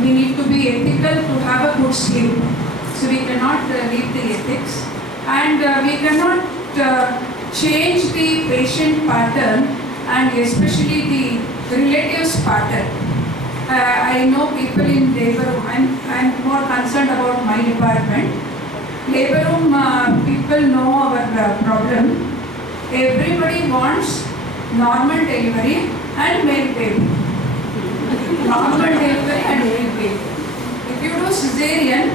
we need to be ethical to have a good sleep. So we cannot leave the ethics, and we cannot change the patient pattern, and especially the relatives pattern. I know people in labor room, I'm more concerned about my department. Labor room people know our problem. Everybody wants normal delivery and male baby. Normal delivery and male baby. If you do cesarean,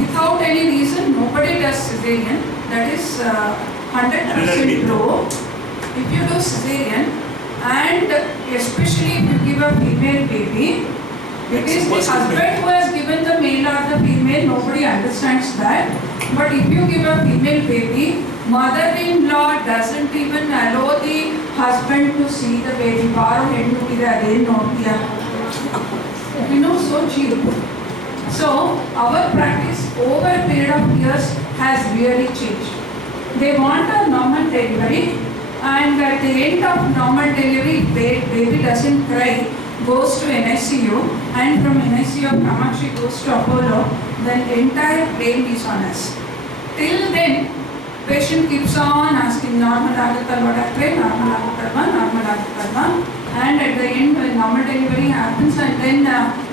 without any reason, nobody does cesarean. That is 100% true. If you do cesarean, and especially if you give a female baby, it is the husband who has given the male or the female, nobody understands that. But if you give a female baby, mother-in-law doesn't even allow the husband to see the baby. You know, so cheap. So our practice over a period of years has really changed. They want a normal delivery, and at the end of normal delivery, baby doesn't cry, goes to NICU, and from NICU Kamakshi goes to Apollo, then entire blame is on us. Till then, patient keeps on asking normal agutalva doctor, normal agutalva, and at the end when normal delivery happens and then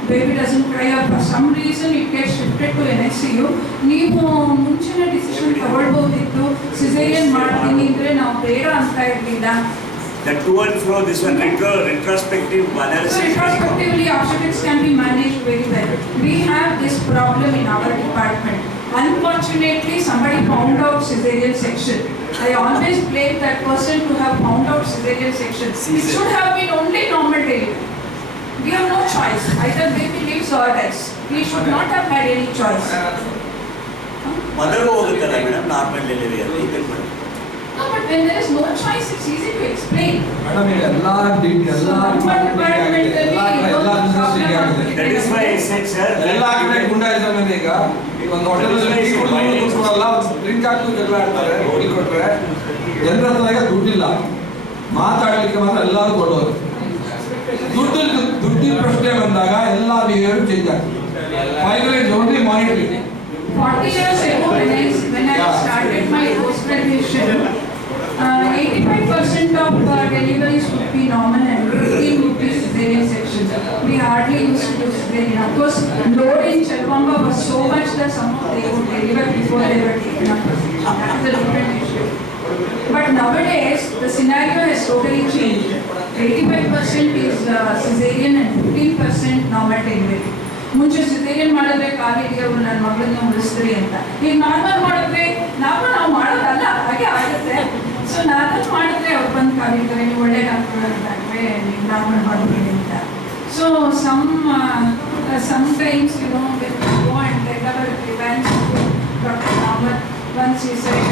baby doesn't cry, or for some reason it gets shifted to NICU, ನೀವು ಮುಂಚಿನ decision ತಗೊಳ್ಬಹುದಿತ್ತು, caesarean ಮಾಡ್ತೀನಿ ಅಂದ್ರೆ ನಾವು ಬೇಡ ಅಂತ ಇರಲಿಲ್ಲ. The to and fro, this one retrospective analysis. So retrospectively, obstetrics can be managed very well. We have this problem in our department. Unfortunately, somebody found out cesarean section. I always blame that person to have found out cesarean section. It should have been only normal delivery. We have no choice. Either baby lives or dies. We should not have had any choice. Mother ಹೋಗುತ್ತಲ್ಲ madam normal ಡೆಲಿವರಿಯಲ್ಲಿ ಇದೆ madam. No, but when there is no choice, it's easy to explain. Madam, ಎಲ್ಲ That is why I said, sir. ಎಲ್ಲ ಕಡೆ ಗುಂಡಾಯಿಸಮ್ ಇದೆ ಈಗ. ಒಂದು ಹೋಟೆಲಲ್ಲಿ ಟೀ ಕುಡಿಯೋಲ್ಲ, ಡ್ರಿಂಕ್ ಹಾಕಿ ಜಗಳ ಆಡ್ತಾರೆ, ಹೋಗಿ ಕೊಟ್ರೆ ಜನರ ಹತ್ರ ಈಗ ದುಡ್ಡಿಲ್ಲ, ಮಾತಾಡಲಿಕ್ಕೆ ಮಾತ್ರ ಎಲ್ಲರೂ ಕೊಡೋರು. ದುಡ್ಡಿನ ಪ್ರಶ್ನೆ ಬಂದಾಗ ಎಲ್ಲ ಬಿಹೇವಿಯರ್ ಚೇಂಜ್ ಆಗ್ತದೆ. Migraine only monitoring. 40 years ago, when I started my post-graduation, 85% of deliveries would be normal and 15 would be cesarean sections. We hardly used to do cesarean. Of course, load in Chalvanga was so much that some of they would deliver before they were taken up. That is a different issue. But nowadays, the scenario has totally changed. 85% is cesarean and 15% normal delivery. ಮುಂಚೆ caesarean ಮಾಡಿದ್ರೆ ಕಾಲಿಗೆ ಅವರು ನನ್ನ ಮಗಳನ್ನ ಉಳಿಸ್ರಿ ಅಂತ, ಈಗ normal ಮಾಡಿದ್ರೆ ನಾವು ಮಾಡೋದಲ್ಲ, ಹಾಗೆ ಆಗುತ್ತೆ. ಸೊ ನಾರ್ಮಲ್ ಮಾಡಿದ್ರೆ ಅವ್ರು ಬಂದು ಕಾಲಿಡ್ತಾರೆ, ನೀವು ಒಳ್ಳೇದಾಗ್ತದೆ, ನೀವು ನಾರ್ಮಲ್ ಮಾಡ್ಬೇಡಿ ಅಂತ. So sometimes you know when we go and get our revenge to Dr. Namat, once he said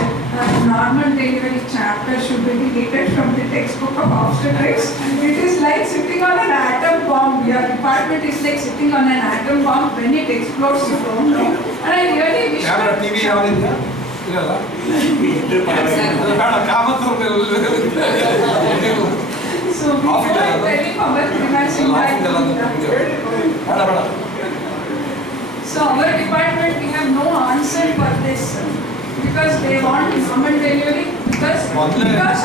normal delivery chapter should be deleted from the textbook of obstetrics. It is like sitting on an atom bomb. Your department is like sitting on an atom bomb. When it explodes, you don't know. And I really wish that TV ಯಾವ್ದಿಲ್ಲ ಇರಲ್ಲ. So before I tell you our prevention so our department, we have no answer for this, because they want normal delivery, because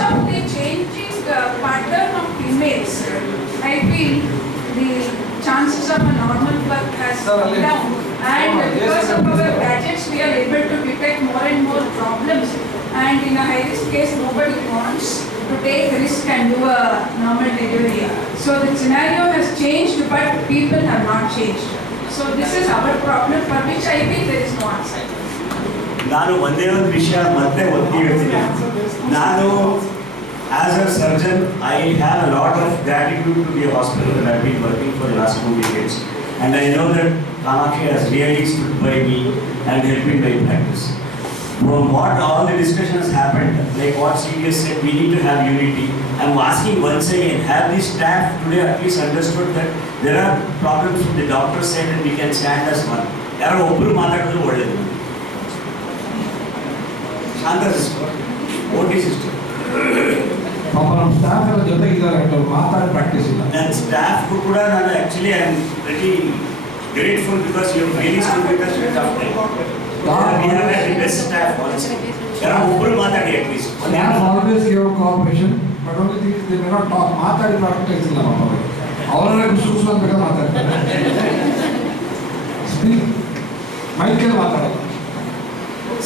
of the changing pattern of females. I feel the chances of a normal birth has come down, and because of our gadgets we are able to detect more and more problems, and in a high risk case nobody wants to take risk and do a normal delivery. So the scenario has changed, but people have not changed. So this is our problem, for which I think there is no answer. ನಾನು ಒಂದೇ ಒಂದು ವಿಷಯ ಮತ್ತೆ ಒತ್ತಿ ಹೇಳ್ತೀನಿ. ನಾನು as a surgeon, I have a lot of gratitude to the hospital that I've been working for the last 2 decades, and I know that Kamakshi has really stood by me and helped in my practice. What all the discussions happened, like what CDS said, we need to have unity. I'm asking once again, have the staff today at least understood that there are problems from the doctor's side and we can stand as one? ಯಾರೋ ಒಬ್ಬರು ಮಾತಾಡಿದ್ರು ಒಳ್ಳೆಯದು. ಶಾಂತ sister, OT sister, ಪಾಪ ನಮ್ಮ staff ಎಲ್ಲ ಜೊತೆಗಿದ್ದಾರೆ ಅವ್ರು ಮಾತಾಡಿ ಪ್ರಾಕ್ಟೀಸ್ ಇಲ್ಲ. ನನ್ನ ಸ್ಟಾಫ್ ಕೂಡ ನಾನು actually I am very grateful because you have really stood with us with tough time. We have had the best staff honestly. ಒಬ್ಬರು ಮಾತಾಡಿ at least. Staff always give cooperation, but only thing is they may not talk. ಮಾತಾಡಿ practice ಇಲ್ಲ ಪಾಪ ಅವರೇ ಕುಸು ಅಂತ ಮಾತಾಡ್ತಾರೆ. Speak ಮೈಕಲ್ಲಿ ಮಾತಾಡೋದು.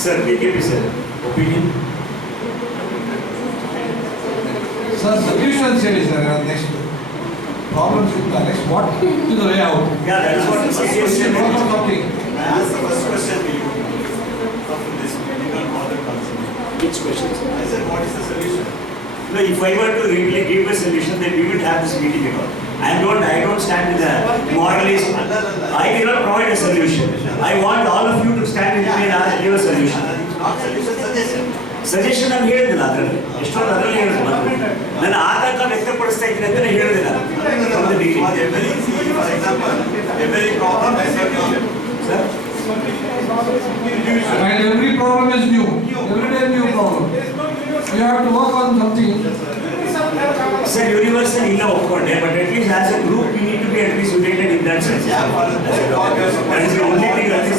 Sir, BKP sir, opinion? Sir, solutions ಹೇಳಿ sir, next problems with the next what is the way out? Yeah, that is what the suggestion is. Talking. I asked the first question to you after this medical model concept. Which question? I said, what is the solution? No, if I were to really give a solution, then we would have this meeting at all. I don't stand in the moralist. I cannot provide a solution. I want all of you to stand with me and give a solution. Not solution, suggestion. Suggestion ನಾನು ಹೇಳಿದಿಲ್ಲ ಅದರಲ್ಲಿ ಎಷ್ಟೊಂದು ಅದರಲ್ಲಿ ಹೇಳಿದೆ ನಾನು ಆತಂಕ ವ್ಯಕ್ತಪಡಿಸ್ತಾ ಇದ್ದೀನಿ ಅಂತಲೇ ಹೇಳಿದೆ ನಾನು. For example, every problem has a solution. Sir? And every problem is new. Every day new problem. You have to work on something. Sir, universal ಇಲ್ಲ ಒಪ್ಕೊಂಡೆ, but at least as a group we need to be at least united in that sense. That is the only thing that is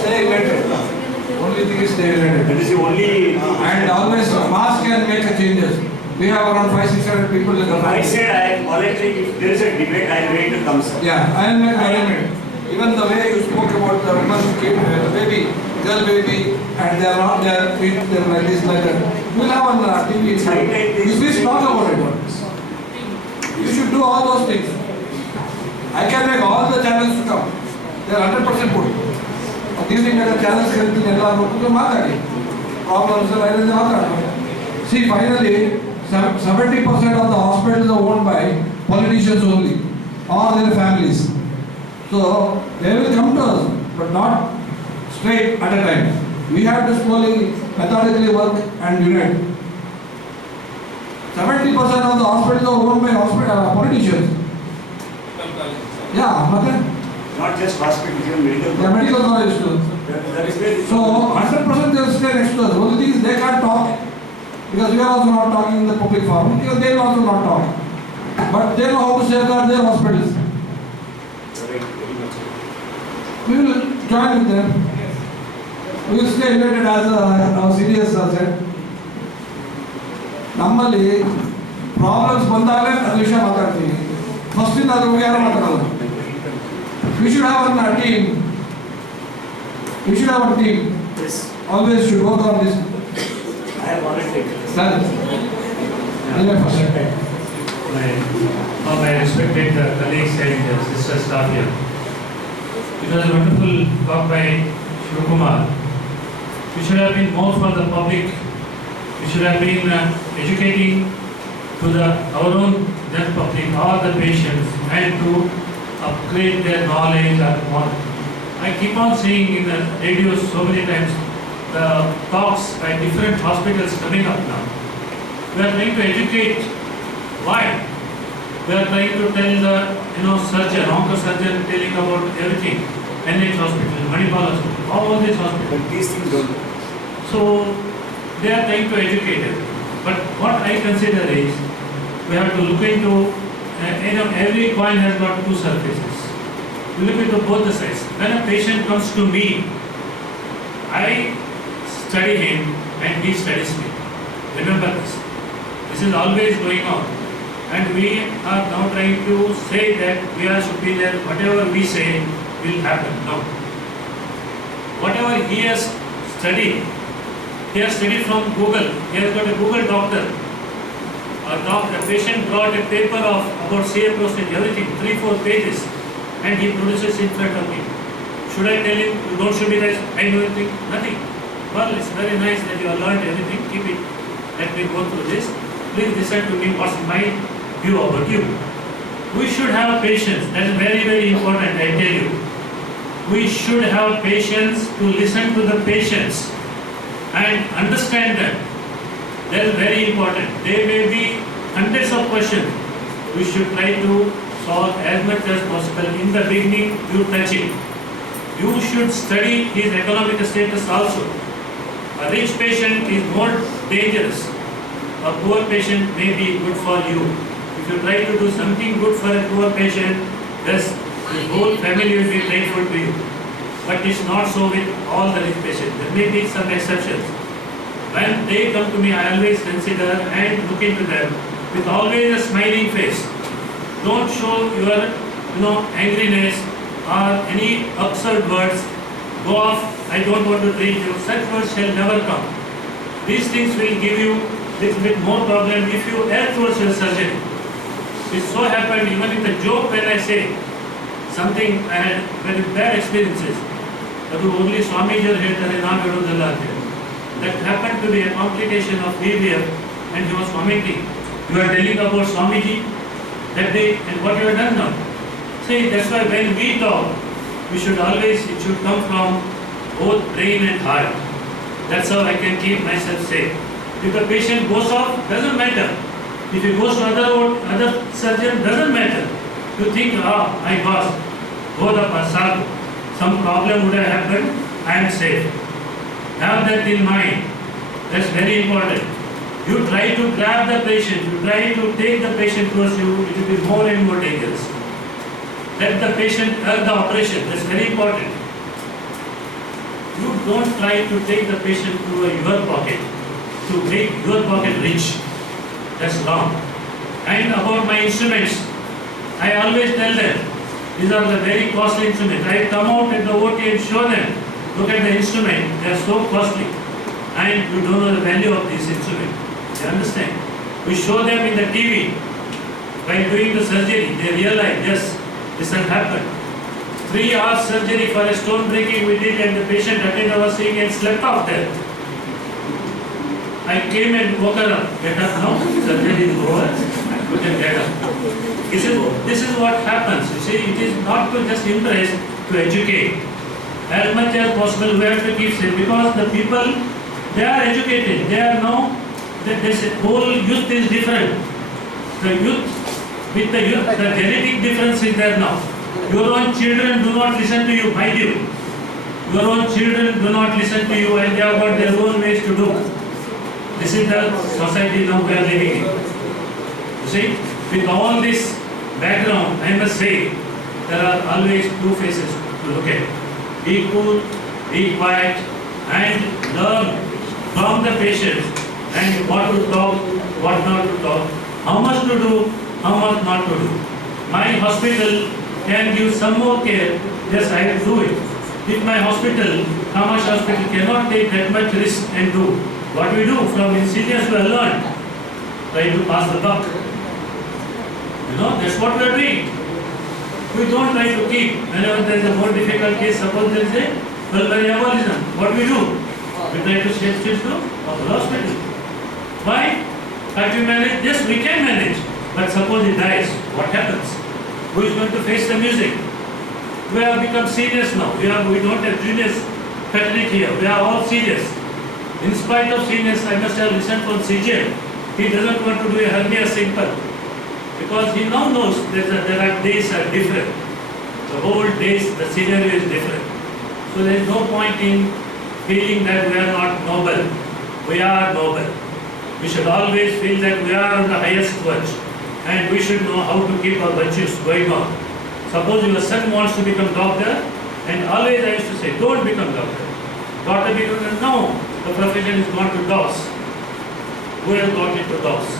Stay related. Only thing is stay related. That is the only. And always mass can make a changes. We have around 500-600 people in the I family. said I am volunteering. If there is a debate, I am ready to come, sir. Yeah, I am even the way you spoke about the woman kid, the baby, girl baby, and they are not there, they are like this, like that. We'll have on TV. You please talk about it. You should do all those things. I can make all the channels to come. They are 100% good. Giving the channels everything and all, problems are like. See, finally, 70% of the hospitals are owned by politicians only, or their families. So they will come to us, but not straight at a time. We have to slowly, methodically work and unite. 70% of the hospitals are owned by politicians. Yeah, Mother. Not just hospital, even medical. Yeah, medical college too. That is very. So 100% they will stay next to us. Only thing is they can't talk because we are also not talking in the public forum. Because they will also not talk. But they know how to safeguard their hospitals. We will join with them. We will stay united as our CDS said. ನಮ್ಮಲ್ಲಿ problems ಬಂದಾಗಲೇ ಅದು ವಿಷಯ ಮಾತಾಡ್ತೀವಿ. First ಇಂದ ಅದ್ರ ಬಗ್ಗೆ ಯಾರು ಮಾತಾಡಲ್ಲ. We should have a team. We should have a team. Yes. Always should work on this. I have volunteered. Sir, my respected colleagues and sister staff here. It was a wonderful talk by Shivakumar. We should have been more for the public. We should have been educating to our own general public, all the patients, and to upgrade their knowledge and what. I keep on seeing in the radio so many times the talks by different hospitals coming up now. We are trying to educate. Why? We are trying to tell the surgeon, onco-surgeon telling about everything. NH hospital, Manipal hospital, all these hospitals. But these things don't. So they are trying to educate it. But what I consider is we have to look into every coin has got two surfaces. We look into both the sides. When a patient comes to me, I study him and he studies me. Remember this. This is always going on. And we are now trying to say that we are superior, whatever we say will happen. No. Whatever he has studied from Google. He has got a Google doctor. A patient brought a paper of about CA procedure, everything, 3-4 pages, and he produces in front of me. Should I tell him, you don't show me that I know anything? Nothing. Well, it's very nice that you have learned everything. Keep it. Let me go through this. Please listen to me. What's my view about you? We should have patience. That is very, very important, I tell you. We should have patience to listen to the patients and understand them. That is very important. There may be hundreds of questions. We should try to solve as much as possible. In the beginning, you touch it. You should study his economic status also. A rich patient is more dangerous. a poor patient may be good for you. If you try to do something good for a poor patient, thus the whole family will be grateful to you. But it's not so with all the rich patients. There may be some exceptions. When they come to me, I always consider and look into them with always a smiling face. Don't show your angriness or any absurd words. Go off, I don't want to treat you. Such words shall never come. These things will give you little bit more problem if you err towards your surgery. It so happened, even in the joke when I say something I had very bad experiences, that only Swamiji ಹೇಳ್ತಾರೆ ನಾವು ಹೇಳೋದಲ್ಲ ಅಂತ. That happened to be a complication of BBF and he was commenting. You are telling about Swamiji that day and what you have done now. See, that's why when we talk, we should always, it should come from both brain and heart. That's how I can keep myself safe. If the patient goes off, doesn't matter. If he goes to other surgeon, doesn't matter. You think, my boss, go the pasal, some problem would have happened, I am safe. Have that in mind. That's very important. You try to grab the patient, you try to take the patient towards you, it will be more and more dangerous. Let the patient earn the operation, that's very important. You don't try to take the patient to your pocket, to make your pocket rich. That's wrong. And about my instruments, I always tell them, these are the very costly instruments. I come out at the OT and show them, look at the instrument, they are so costly. And you don't know the value of this instrument. You understand? We show them in the TV, while doing the surgery, they realize, yes, this has happened. 3 hours surgery for a stone breaking we did and the patient attended was seeing and slept off there. I came and woke her up, get up now, surgery is over, you can get up. This is what happens. You see, it is not to just impress, to educate. As much as possible we have to keep safe because the people, they are educated, they are now, this whole youth is different. The youth, with the youth, the genetic difference is there now. Your own children do not listen to you, mind you. Your own children do not listen to you and they have got their own ways to do. This is the society now we are living in. You see, with all this background, I must say, there are always two faces to look at. Be cool, be quiet, and learn from the patients and what to talk, what not to talk, how much to do, how much not to do. My hospital can give some more care, yes, I will do it. If my hospital, Kamakshi hospital, cannot take that much risk and do, what we do from insidious we have learned, try to pass the buck. That's what we are doing. We don't try to keep, whenever there is a more difficult case, suppose there is a pulmonary embolism, what we do? We try to shift it to the hospital. Why? Can't we manage? Yes, we can manage. But suppose he dies, what happens? Who is going to face the music? We have become serious now. We don't have juniors fraternity here. We are all serious. In spite of seriousness, I must have listened from CJ. He doesn't want to do a hernia simple. Because he now knows that there are days are different. The whole days, the scenario is different. So there is no point in feeling that we are not noble. We are noble. We should always feel that we are on the highest verge. And we should know how to keep our virtues going on. Suppose your son wants to become doctor, and always I used to say, don't become doctor. Doctor become, no, the profession is gone to dogs. Who has got into dogs?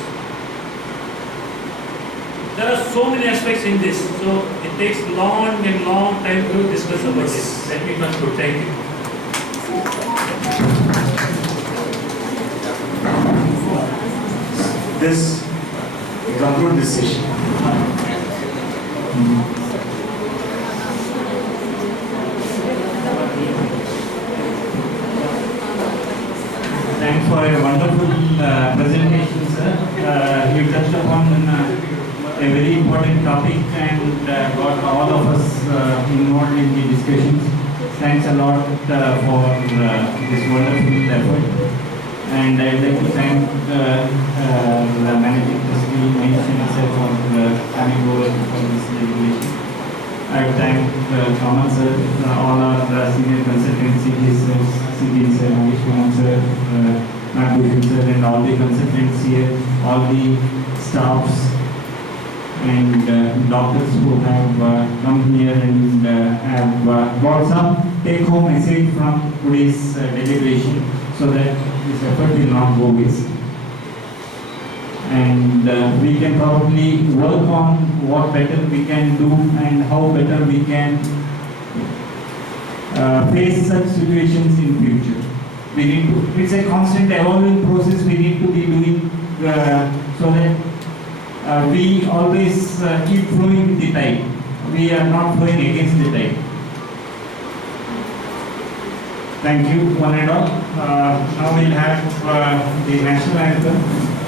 There are so many aspects in this, so it takes long and long time to discuss about this. Let me conclude. Thank you. This, we conclude this session. Thanks for a wonderful presentation, sir. You touched upon a very important topic and got all of us involved in the discussions. Thanks a lot for this wonderful effort. And I'd like to thank the Managing Trustee, sir, for coming over for this regulation. I would thank Kamal sir, all our senior consultants, CDs, sir, Vishwan sir, Nagbhushan sir and all the consultants here, all the staffs and doctors who have come here and have got some take-home message from today's deliberation, so that this effort will not go waste. And we can probably work on what better we can do and how better we can face such situations in future. We need to, it's a constant evolving process we need to be doing so that we always keep flowing with the tide. We are not flowing against the tide. Thank you, one and all. Now we'll have the national anthem.